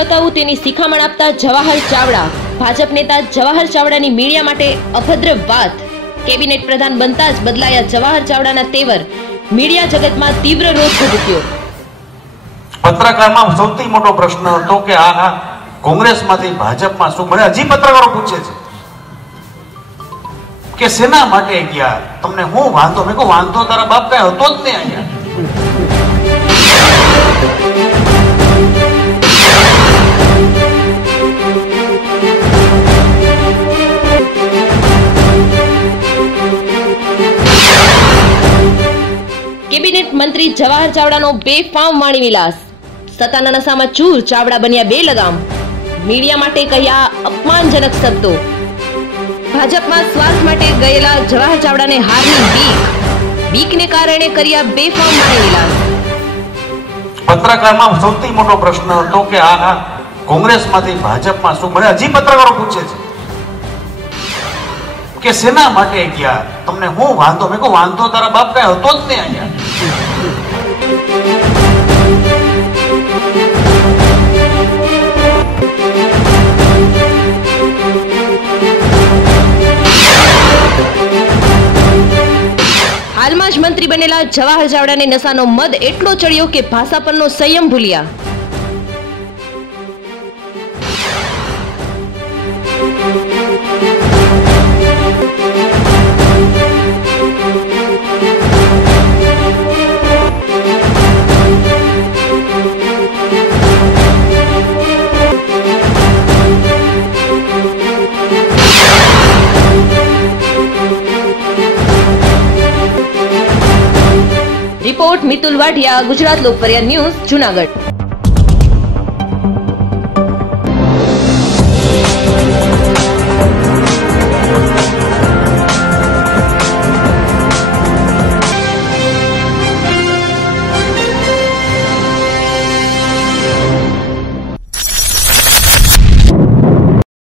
બતાવું તેની શિખામણ આપતા જવાહર ચાવડા। ભાજપ નેતા જવાહર ચાવડાની મીડિયા માટે અભદ્ર વાત। કેબિનેટ પ્રધાન બનતા જ બદલાયા જવાહર ચાવડાના તેવર। મીડિયા જગતમાં તીવ્ર રોષ ભડક્યો। પત્રકારમાં સૌથી મોટો પ્રશ્ન હતો કે આ કોંગ્રેસમાંથી ભાજપમાં શું મળે। હજી પત્રકારો પૂછે છે કે સેના માટે ગયા, તમને હું વાંધો? મેં કહું વાંધો તારા બાપ કઈ હતો જ નહીં અહીંયા। કેબિનેટ મંત્રી જવાહર ચાવડાનો બેફામ વાણી વિલાસ। સત્તાના નશામાં ચૂર, ચાવડા બન્યા બે લગામ। મીડિયા માટે કહ્યા અપમાનજનક શબ્દો। ભાજપમાં સ્વાર્થ માટે ગયેલા જવાહર ચાવડાને હારની બીકને કારણે કર્યા બેફામ વાણી વિલાસ। પત્રકારમાં સૌથી મોટો પ્રશ્ન હતો કે આ કોંગ્રેસમાંથી ભાજપમાં શું મળે। હજી પત્રકારો પૂછે છે કે સેના માટે ગયા, તમને હું વાંધો? મેં કહું વાંધો તારા બાપ કઈ હતો જ નહીં અહીંયા। હાલમાં જ મંત્રી બનેલા જવાહર ચાવડાને નશાનો મદ એટલો ચડ્યો કે ભાષા પરનો સંયમ ભૂલ્યા। રિપોર્ટ મિતુલ વાઢિયા, ગુજરાત લોકપર્યા ન્યૂઝ, જૂનાગઢ।